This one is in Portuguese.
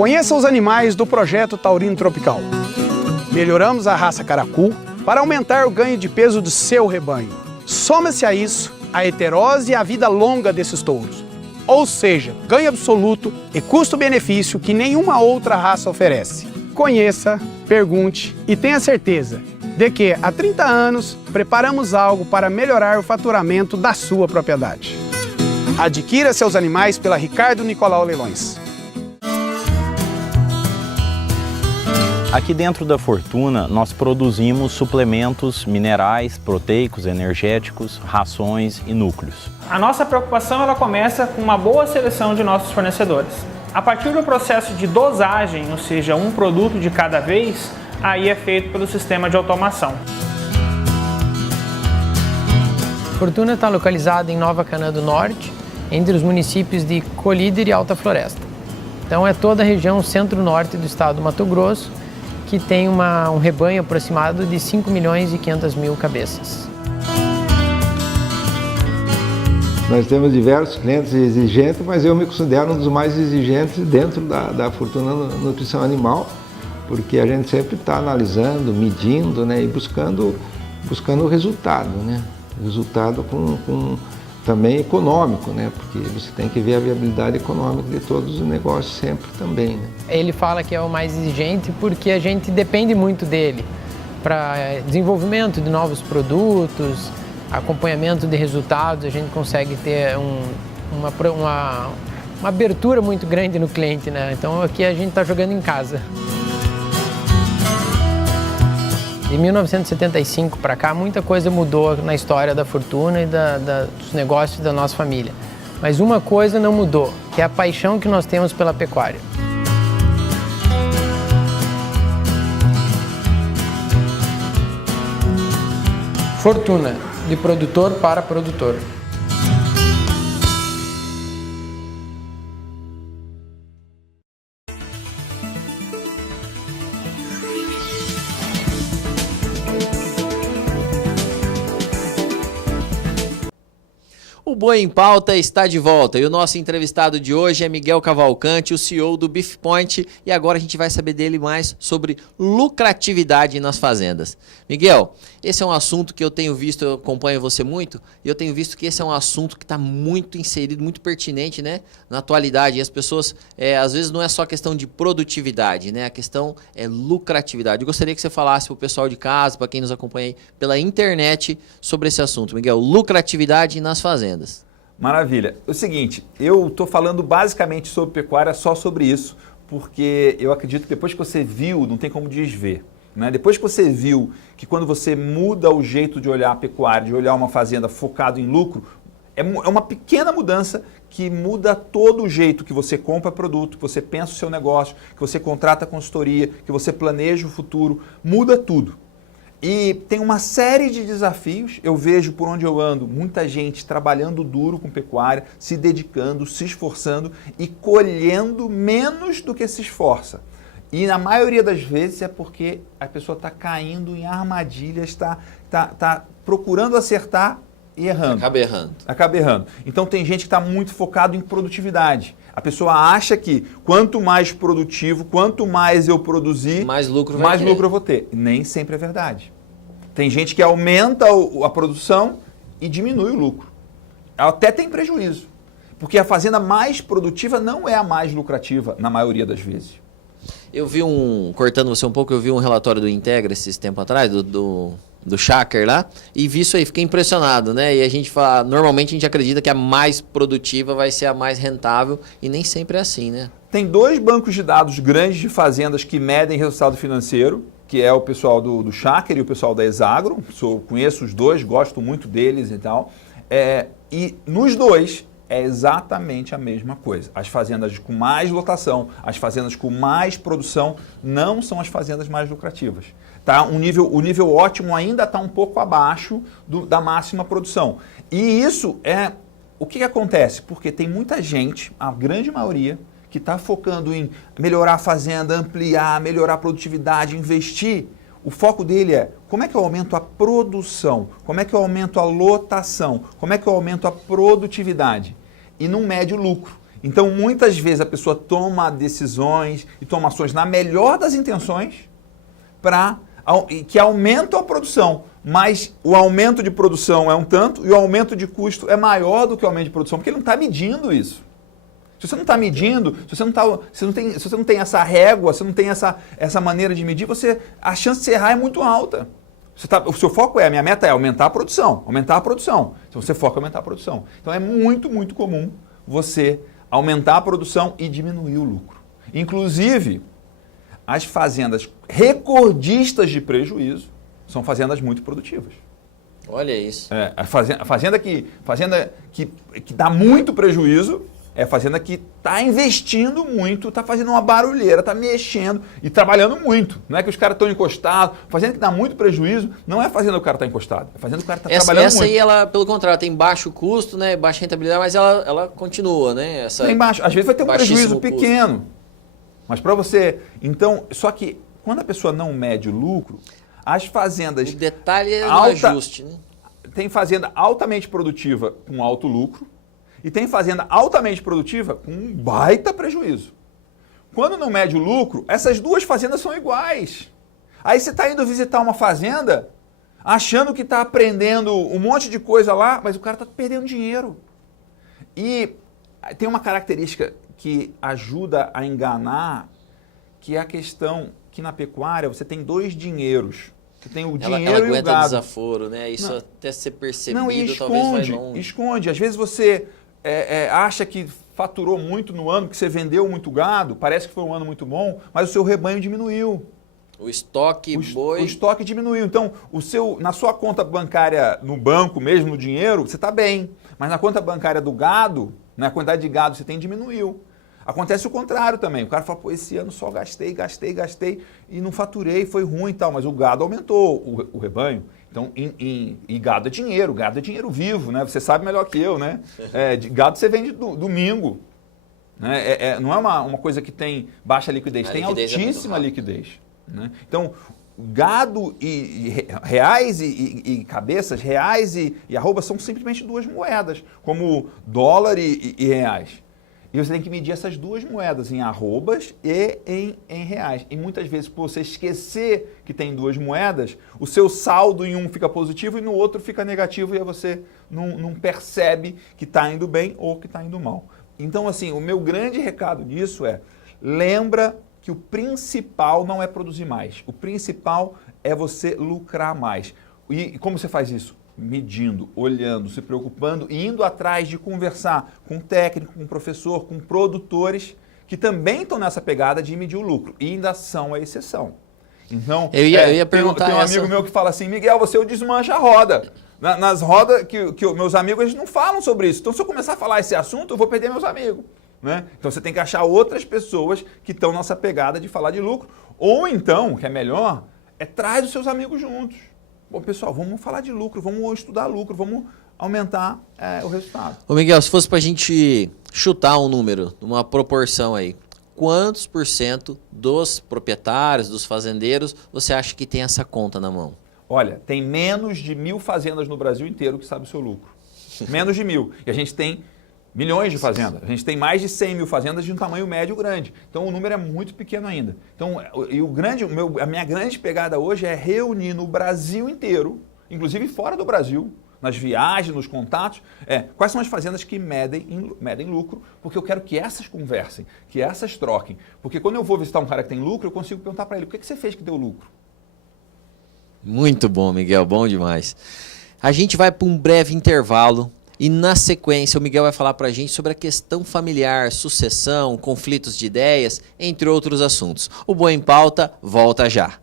Conheça os animais do Projeto Taurino Tropical. Melhoramos a raça Caracu para aumentar o ganho de peso do seu rebanho. Soma-se a isso a heterose e a vida longa desses touros. Ou seja, ganho absoluto e custo-benefício que nenhuma outra raça oferece. Conheça, pergunte e tenha certeza de que há 30 anos preparamos algo para melhorar o faturamento da sua propriedade. Adquira seus animais pela Ricardo Nicolau Leilões. Aqui dentro da Fortuna, nós produzimos suplementos minerais, proteicos, energéticos, rações e núcleos. A nossa preocupação ela começa com uma boa seleção de nossos fornecedores. A partir do processo de dosagem, ou seja, um produto de cada vez, aí é feito pelo sistema de automação. Fortuna está localizada em Nova Canaã do Norte, entre os municípios de Colíder e Alta Floresta. Então é toda a região centro-norte do estado do Mato Grosso, que tem um rebanho aproximado de 5.500.000 cabeças. Nós temos diversos clientes exigentes, mas eu me considero um dos mais exigentes dentro da Fortuna Nutrição Animal, porque a gente sempre está analisando, medindo, né, e buscando o resultado, né? Resultado também econômico, né? Porque você tem que ver a viabilidade econômica de todos os negócios sempre também, né? Ele fala que é o mais exigente porque a gente depende muito dele para desenvolvimento de novos produtos, acompanhamento de resultados. A gente consegue ter uma abertura muito grande no cliente, né? Então aqui a gente está jogando em casa. De 1975 para cá, muita coisa mudou na história da Fortuna e dos negócios da nossa família. Mas uma coisa não mudou, que é a paixão que nós temos pela pecuária. Fortuna, de produtor para produtor. O Boi em Pauta está de volta e o nosso entrevistado de hoje é Miguel Cavalcante, o CEO do Beef Point, e agora a gente vai saber dele mais sobre lucratividade nas fazendas. Miguel, esse é um assunto que eu tenho visto, eu acompanho você muito, e eu tenho visto que esse é um assunto que está muito inserido, muito pertinente, né, na atualidade. E as pessoas, às vezes não é só questão de produtividade, né, a questão é lucratividade. Eu gostaria que você falasse para o pessoal de casa, para quem nos acompanha aí pela internet, sobre esse assunto. Miguel, lucratividade nas fazendas. Maravilha. É o seguinte, eu estou falando basicamente sobre pecuária, só sobre isso, porque eu acredito que depois que você viu, não tem como desver, né? Depois que você viu que quando você muda o jeito de olhar a pecuária, de olhar uma fazenda focado em lucro, é uma pequena mudança que muda todo o jeito que você compra produto, que você pensa o seu negócio, que você contrata consultoria, que você planeja o futuro, muda tudo. E tem uma série de desafios, eu vejo por onde eu ando, muita gente trabalhando duro com pecuária, se dedicando, se esforçando e colhendo menos do que se esforça. E na maioria das vezes é porque a pessoa está caindo em armadilhas, está procurando acertar e errando. Acaba errando. Então tem gente que está muito focado em produtividade. A pessoa acha que quanto mais produtivo, quanto mais eu produzir, mais lucro eu vou ter. Nem sempre é verdade. Tem gente que aumenta a produção e diminui o lucro. Até tem prejuízo. Porque a fazenda mais produtiva não é a mais lucrativa, na maioria das vezes. Eu vi cortando você um pouco, eu vi um relatório do Integra esses tempos atrás, do Shaker lá, e vi isso aí, fiquei impressionado, né? E a gente fala, normalmente a gente acredita que a mais produtiva vai ser a mais rentável, e nem sempre é assim, né? Tem dois bancos de dados grandes de fazendas que medem resultado financeiro, que é o pessoal do Shaker e o pessoal da Exagro. Conheço os dois, gosto muito deles e tal. E nos dois é exatamente a mesma coisa. As fazendas com mais lotação, as fazendas com mais produção, não são as fazendas mais lucrativas. Tá? O nível ótimo ainda está um pouco abaixo da máxima produção. E isso o que acontece? Porque tem muita gente, a grande maioria, que está focando em melhorar a fazenda, ampliar, melhorar a produtividade, investir. O foco dele é como é que eu aumento a produção, como é que eu aumento a lotação, como é que eu aumento a produtividade. E não mede o lucro. Então, muitas vezes a pessoa toma decisões e toma ações na melhor das intenções que aumentam a produção, mas o aumento de produção é um tanto e o aumento de custo é maior do que o aumento de produção, porque ele não está medindo isso. Se você não está medindo, se você não tem essa régua, se não tem essa maneira de medir, a chance de você errar é muito alta. O seu foco a minha meta é aumentar a produção, Então você foca em aumentar a produção. Então é muito, muito comum você aumentar a produção e diminuir o lucro. Inclusive, as fazendas recordistas de prejuízo são fazendas muito produtivas. Olha isso. A fazenda que dá muito prejuízo é a fazenda que está investindo muito, está fazendo uma barulheira, está mexendo e trabalhando muito. Não é que os caras estão encostados. Fazenda que dá muito prejuízo não é a fazenda que o cara está encostado. É a fazenda que o cara está trabalhando muito. Essa aí, ela, pelo contrário, tem baixo custo, né, baixa rentabilidade, mas ela continua, né? Tem baixo. Às vezes vai ter um prejuízo pequeno. Mas para você... Então, só que quando a pessoa não mede o lucro, as fazendas... O detalhe é o ajuste, né? Tem fazenda altamente produtiva com alto lucro, e tem fazenda altamente produtiva com um baita prejuízo. Quando não mede o lucro, essas duas fazendas são iguais. Aí você está indo visitar uma fazenda achando que está aprendendo um monte de coisa lá, mas o cara está perdendo dinheiro. E tem uma característica que ajuda a enganar, que é a questão que na pecuária você tem dois dinheiros. Você tem o dinheiro ela e o gado. Desaforo, né? Isso até ser percebido, não, e talvez vai longe. Esconde. Às vezes você acha que faturou muito no ano, que você vendeu muito gado, parece que foi um ano muito bom, mas o seu rebanho diminuiu. O estoque O estoque diminuiu. Então, na sua conta bancária no banco mesmo, no dinheiro, você está bem. Mas na conta bancária do gado, na quantidade de gado que você tem, diminuiu. Acontece o contrário também. O cara fala, pô, esse ano só gastei e não faturei, foi ruim e tal. Mas o gado aumentou, o rebanho. Então, e gado é dinheiro vivo, né? Você sabe melhor que eu, né? Gado você vende domingo. Né? Não é uma coisa que tem baixa liquidez, tem altíssima liquidez. Né? Então, gado e reais e cabeças, reais e arroba são simplesmente duas moedas, como dólar e reais. E você tem que medir essas duas moedas em arrobas e em reais. E muitas vezes, por você esquecer que tem duas moedas, o seu saldo em um fica positivo e no outro fica negativo e aí você não percebe que está indo bem ou que está indo mal. Então, assim, o meu grande recado disso lembra que o principal não é produzir mais. O principal é você lucrar mais. E como você faz isso? Medindo, olhando, se preocupando e indo atrás de conversar com técnico, com professor, com produtores que também estão nessa pegada de medir o lucro e ainda são a exceção. Então, eu ia perguntar tem um amigo meu que fala assim, Miguel, você desmancha a roda. Nas rodas que meus amigos eles não falam sobre isso. Então, se eu começar a falar esse assunto, eu vou perder meus amigos. Né? Então, você tem que achar outras pessoas que estão nessa pegada de falar de lucro. Ou então, que é melhor, traz os seus amigos juntos. Bom, pessoal, vamos falar de lucro, vamos estudar lucro, vamos aumentar o resultado. Ô Miguel, se fosse para a gente chutar um número, uma proporção aí, quantos % dos proprietários, dos fazendeiros, você acha que tem essa conta na mão? Olha, tem menos de 1.000 fazendas no Brasil inteiro que sabem o seu lucro. Menos de 1.000. E a gente tem milhões de fazendas. A gente tem mais de 100.000 fazendas de um tamanho médio grande. Então, o número é muito pequeno ainda. Então, a minha grande pegada hoje é reunir no Brasil inteiro, inclusive fora do Brasil, nas viagens, nos contatos, quais são as fazendas que medem lucro, porque eu quero que essas conversem, que essas troquem. Porque quando eu vou visitar um cara que tem lucro, eu consigo perguntar para ele, o que você fez que deu lucro? Muito bom, Miguel, bom demais. A gente vai para um breve intervalo. E na sequência o Miguel vai falar para a gente sobre a questão familiar, sucessão, conflitos de ideias, entre outros assuntos. O Boi em Pauta volta já.